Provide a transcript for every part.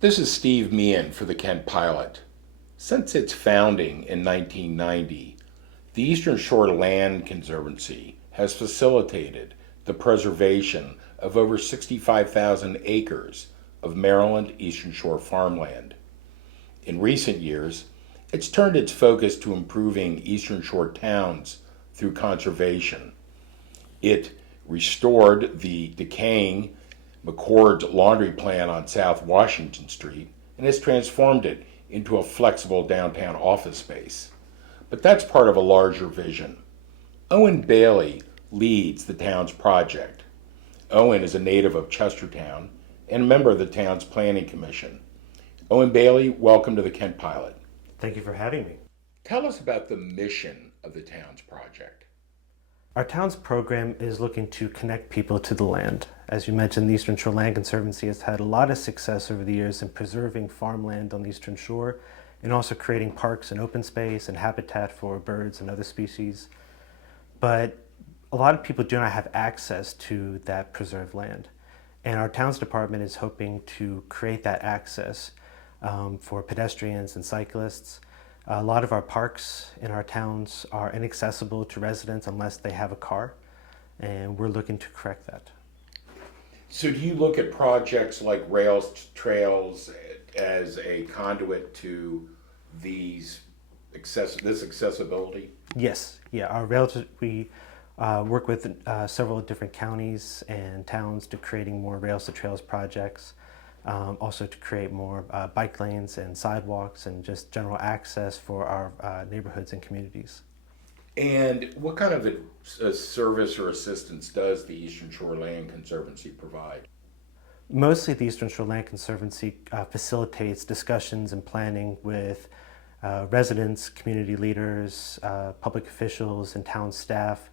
This is Steve Meehan for the Kent Pilot. Since its founding in 1990, the Eastern Shore Land Conservancy has facilitated the preservation of over 65,000 acres of Maryland Eastern Shore farmland. In recent years, it's turned its focus to improving Eastern Shore towns through conservation. It restored the decaying McCord's laundry plant on South Washington Street and has transformed it into a flexible downtown office space. But that's part of a larger vision. Owen Bailey leads the town's project. Owen is a native of Chestertown and a member of the town's planning commission. Owen Bailey, welcome to the Kent Pilot. Thank you for having me. Tell us about the mission of the town's project. Our town's program is looking to connect people to the land. As you mentioned, the Eastern Shore Land Conservancy has had a lot of success over the years in preserving farmland on the Eastern Shore and also creating parks and open space and habitat for birds and other species. But a lot of people do not have access to that preserved land. And our town's department is hoping to create that access for pedestrians and cyclists. A lot of our parks in our towns are inaccessible to residents unless they have a car, and we're looking to correct that. So, do you look at projects like rails, trails as a conduit to this accessibility? Yes, yeah. Our rails, we work with several different counties and towns to creating more rails to trails projects. Also to create more bike lanes and sidewalks and just general access for our neighborhoods and communities. And what kind of a service or assistance does the Eastern Shore Land Conservancy provide? Mostly the Eastern Shore Land Conservancy facilitates discussions and planning with residents, community leaders, public officials, and town staff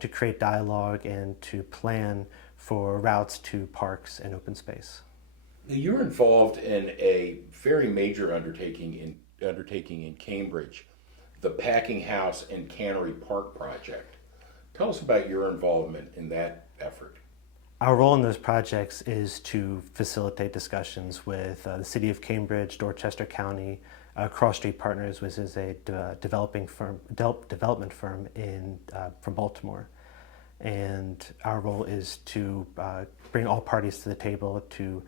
to create dialogue and to plan for routes to parks and open space. You're involved in a very major undertaking in Cambridge, the Packing House and Cannery Park project. Tell us about your involvement in that effort. Our role in those projects is to facilitate discussions with the City of Cambridge, Dorchester County, Cross Street Partners, which is a development firm from Baltimore. And our role is to bring all parties to the table to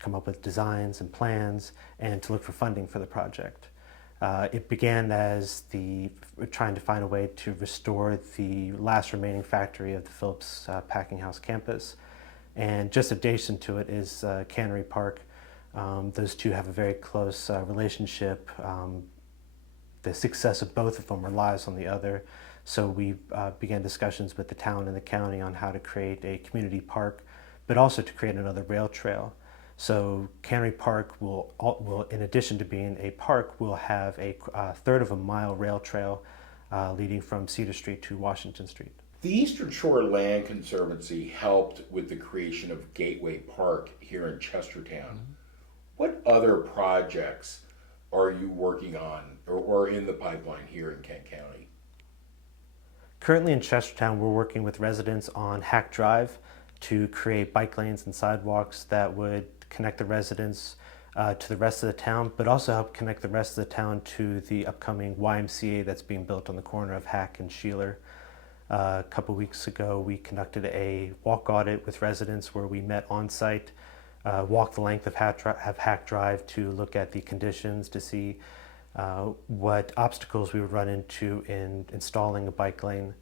come up with designs and plans and to look for funding for the project. It began as trying to find a way to restore the last remaining factory of the Phillips Packing House campus. And just adjacent to it is Cannery Park. Those two have a very close relationship. The success of both of them relies on the other. So we began discussions with the town and the county on how to create a community park, but also to create another rail trail. So Cannery Park will, in addition to being a park, will have a third of a mile rail trail leading from Cedar Street to Washington Street. The Eastern Shore Land Conservancy helped with the creation of Gateway Park here in Chestertown. Mm-hmm. What other projects are you working on or in the pipeline here in Kent County? Currently in Chestertown, we're working with residents on Hack Drive to create bike lanes and sidewalks that would connect the residents to the rest of the town, but also help connect the rest of the town to the upcoming YMCA that's being built on the corner of Hack and Sheeler. A couple weeks ago, we conducted a walk audit with residents where we met on site, walked the length of Hack Drive to look at the conditions to see what obstacles we would run into in installing a bike lane.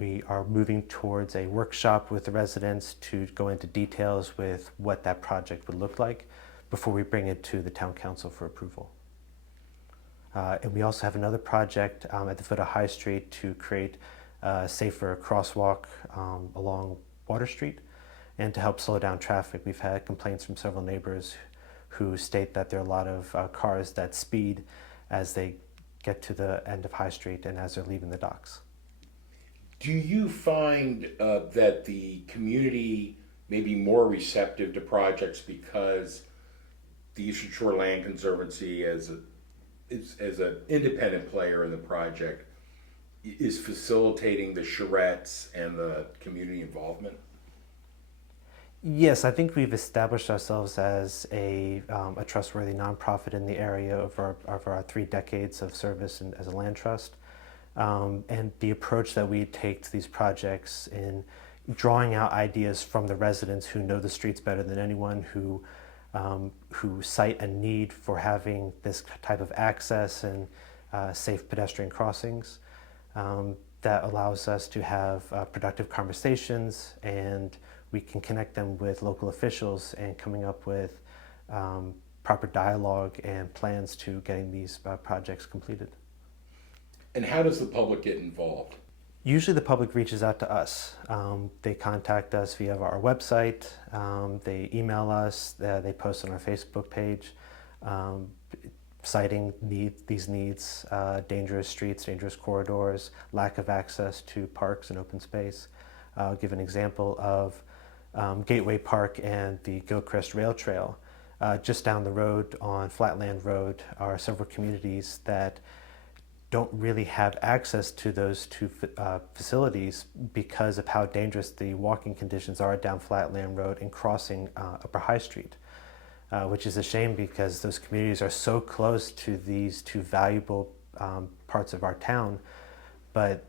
We are moving towards a workshop with the residents to go into details with what that project would look like before we bring it to the town council for approval. And we also have another project at the foot of High Street to create a safer crosswalk along Water Street and to help slow down traffic. We've had complaints from several neighbors who state that there are a lot of cars that speed as they get to the end of High Street and as they're leaving the docks. Do you find that the community may be more receptive to projects because the Eastern Shore Land Conservancy, as an independent player in the project, is facilitating the charrettes and the community involvement? Yes, I think we've established ourselves as a trustworthy nonprofit in the area of our 3 decades of service as a land trust. And the approach that we take to these projects in drawing out ideas from the residents who know the streets better than anyone, who cite a need for having this type of access and safe pedestrian crossings. That allows us to have productive conversations, and we can connect them with local officials and coming up with proper dialogue and plans to getting these projects completed. And how does the public get involved? Usually the public reaches out to us. They contact us via our website, they email us, they post on our Facebook page, citing these needs, dangerous streets, dangerous corridors, lack of access to parks and open space. I'll give an example of Gateway Park and the Gilchrist Rail Trail. Just down the road on Flatland Road are several communities that don't really have access to those two facilities because of how dangerous the walking conditions are down Flatland Road and crossing Upper High Street, which is a shame because those communities are so close to these two valuable parts of our town, but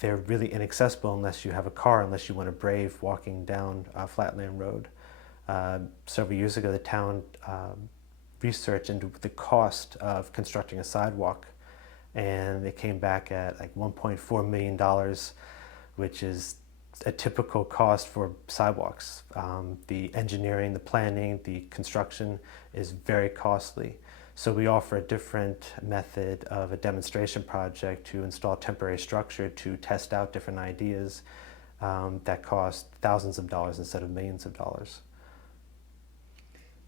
they're really inaccessible unless you have a car, unless you want to brave walking down Flatland Road. Several years ago, the town researched into the cost of constructing a sidewalk, and they came back at like $1.4 million, which is a typical cost for sidewalks. The engineering, the planning, the construction is very costly. So we offer a different method of a demonstration project to install temporary structure to test out different ideas that cost thousands of dollars instead of millions of dollars.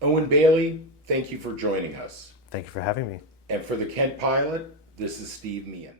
Owen Bailey, thank you for joining us. Thank you for having me. And for the Kent Pilot, this is Steve Meehan.